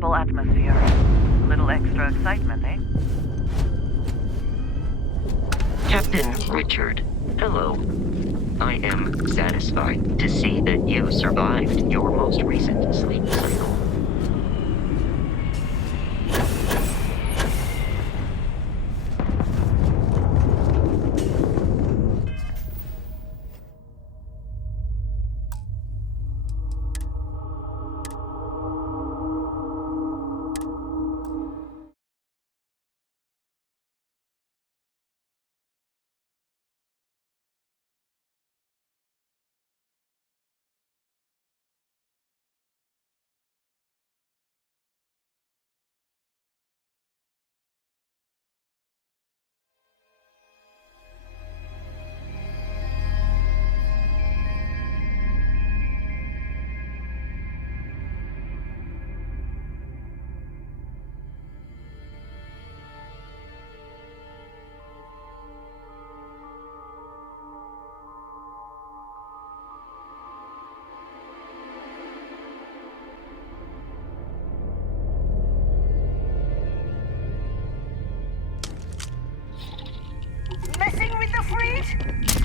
comfortable atmosphere. A little extra excitement, eh? Captain Richard, hello. I am satisfied to see that you survived your most recent sleep cycle. Messing with the fleet?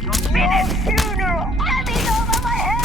Your funeral! I'm in over my head!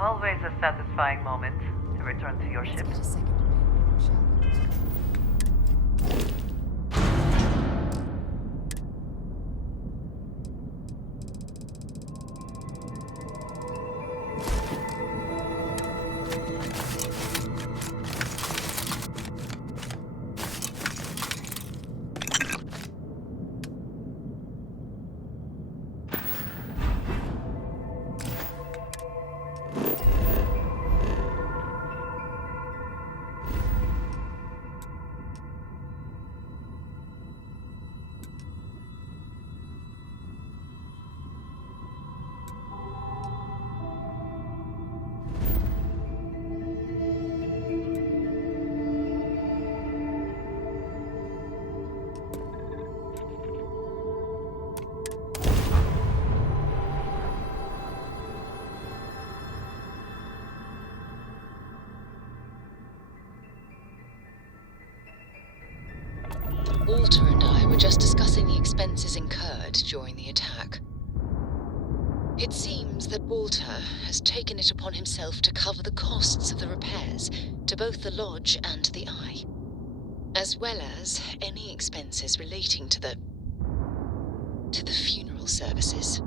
Always a satisfying moment to return to your ship. Walter and I were just discussing the expenses incurred during the attack. It seems that Walter has taken it upon himself to cover the costs of the repairs to both the lodge and the Eye, as well as any expenses relating to the funeral services.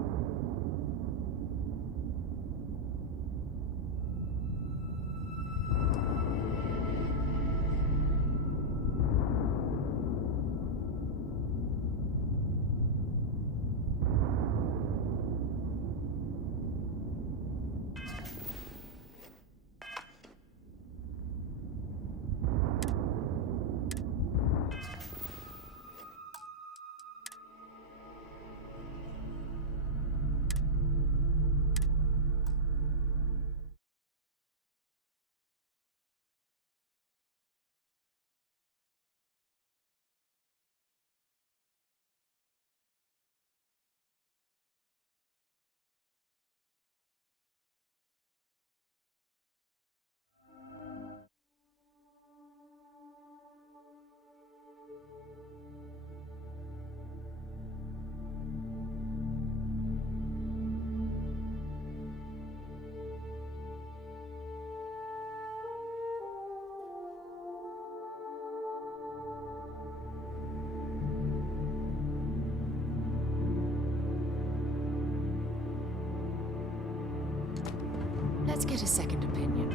Let's get a second opinion.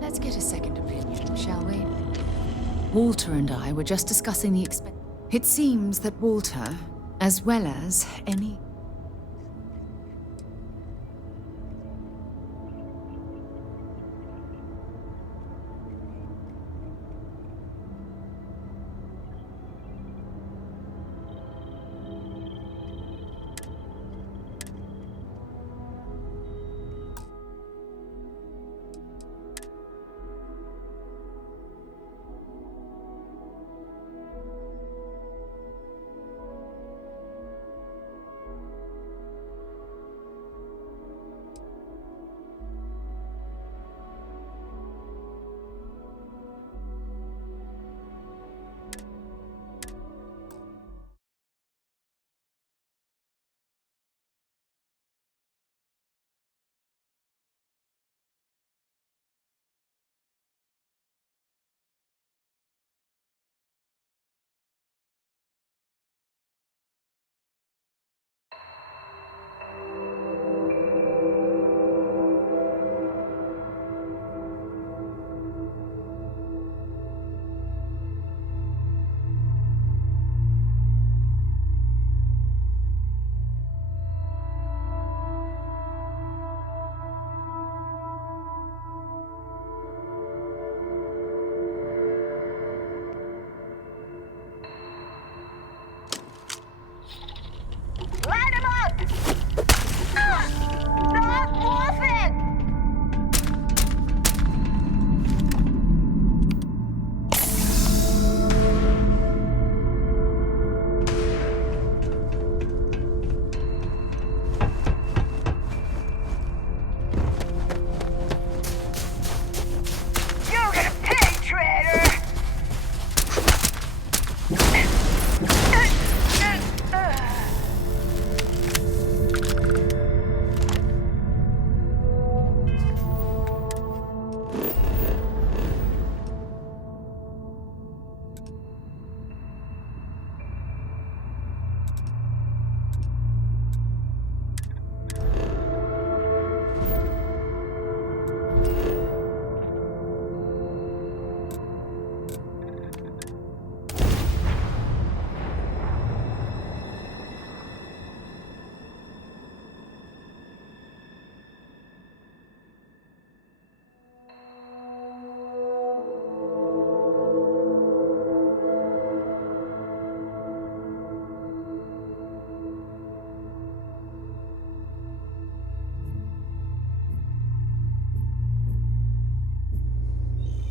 Let's get a second opinion, shall we? Walter and I were just discussing the expense. It seems that Walter, as well as any...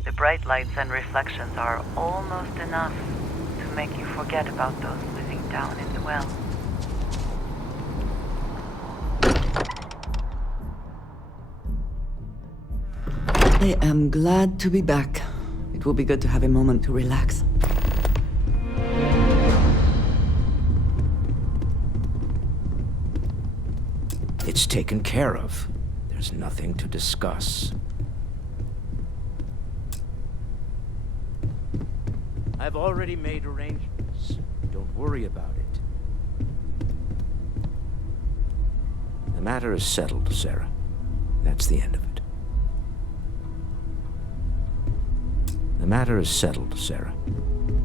The bright lights and reflections are almost enough to make you forget about those living down in the well. I am glad to be back. It will be good to have a moment to relax. It's taken care of. There's nothing to discuss. I've already made arrangements. Don't worry about it. The matter is settled, Sarah. That's the end of it. The matter is settled, Sarah.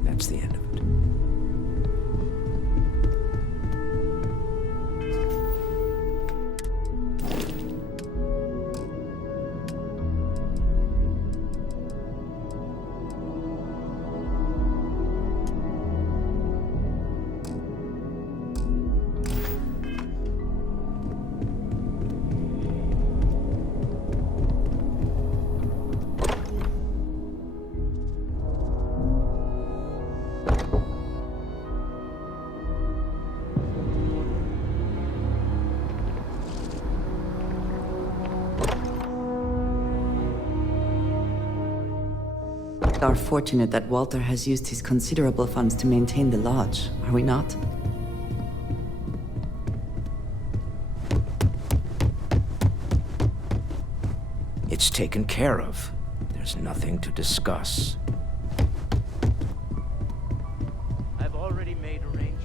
That's the end of it. We are fortunate that Walter has used his considerable funds to maintain the lodge, are we not? It's taken care of. There's nothing to discuss. I've already made arrangements.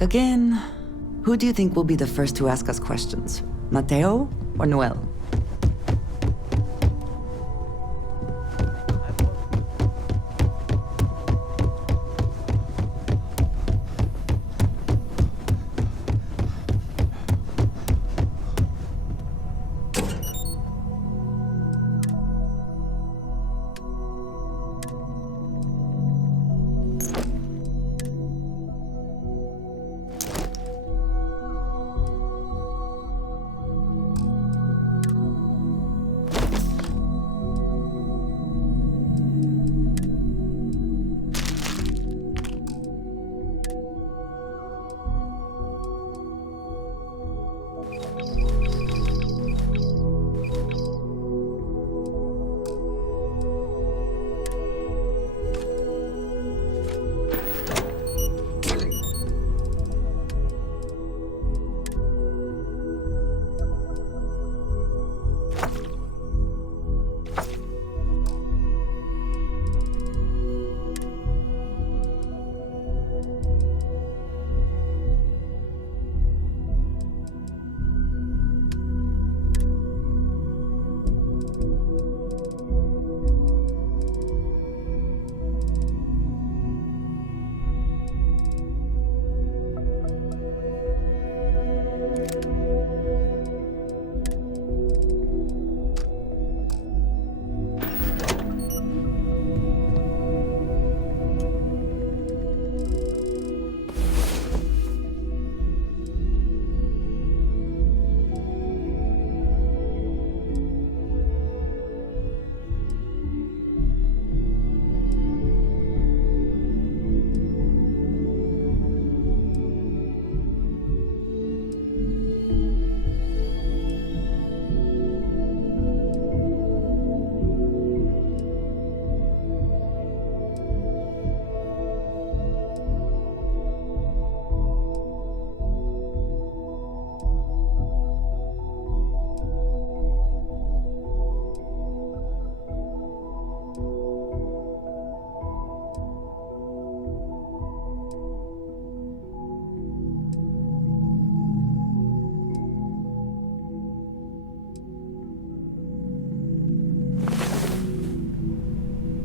Again, who do you think will be the first to ask us questions? Mateo or Noel?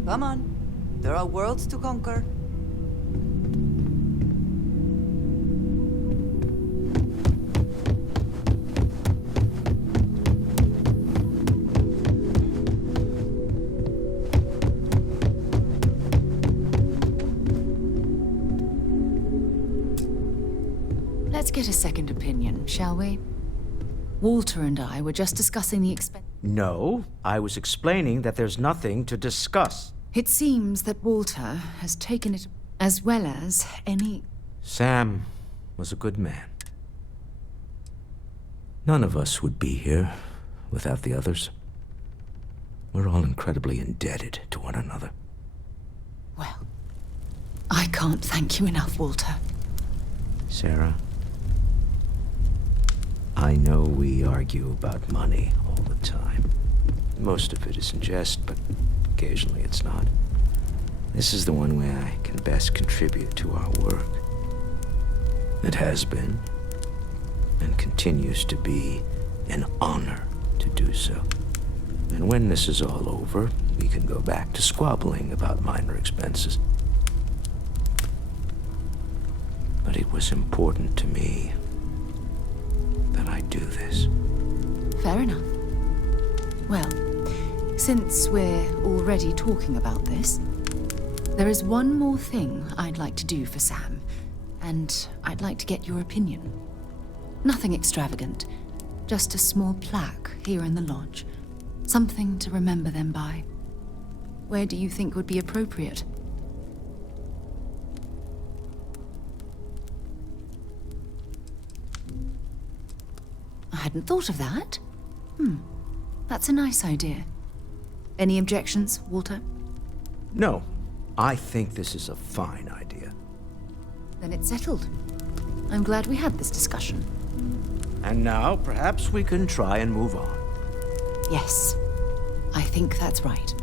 Come on. There are worlds to conquer. Let's get a second opinion, shall we? Walter and I were just discussing the expense. No, I was explaining that there's nothing to discuss. It seems that Walter has taken it, as well as any... Sam was a good man. None of us would be here without the others. We're all incredibly indebted to one another. Well, I can't thank you enough, Walter. Sarah, I know we argue about money all the time. Most of it is in jest, but occasionally it's not. This is the one way I can best contribute to our work. It has been, and continues to be, an honor to do so. And when this is all over, we can go back to squabbling about minor expenses. But it was important to me that I do this. Fair enough. Well, since we're already talking about this, there is one more thing I'd like to do for Sam, and I'd like to get your opinion. Nothing extravagant, just a small plaque here in the lodge. Something to remember them by. Where do you think would be appropriate? I hadn't thought of that. That's a nice idea. Any objections, Walter? No, I think this is a fine idea. Then it's settled. I'm glad we had this discussion. And now, perhaps we can try and move on. Yes, I think that's right.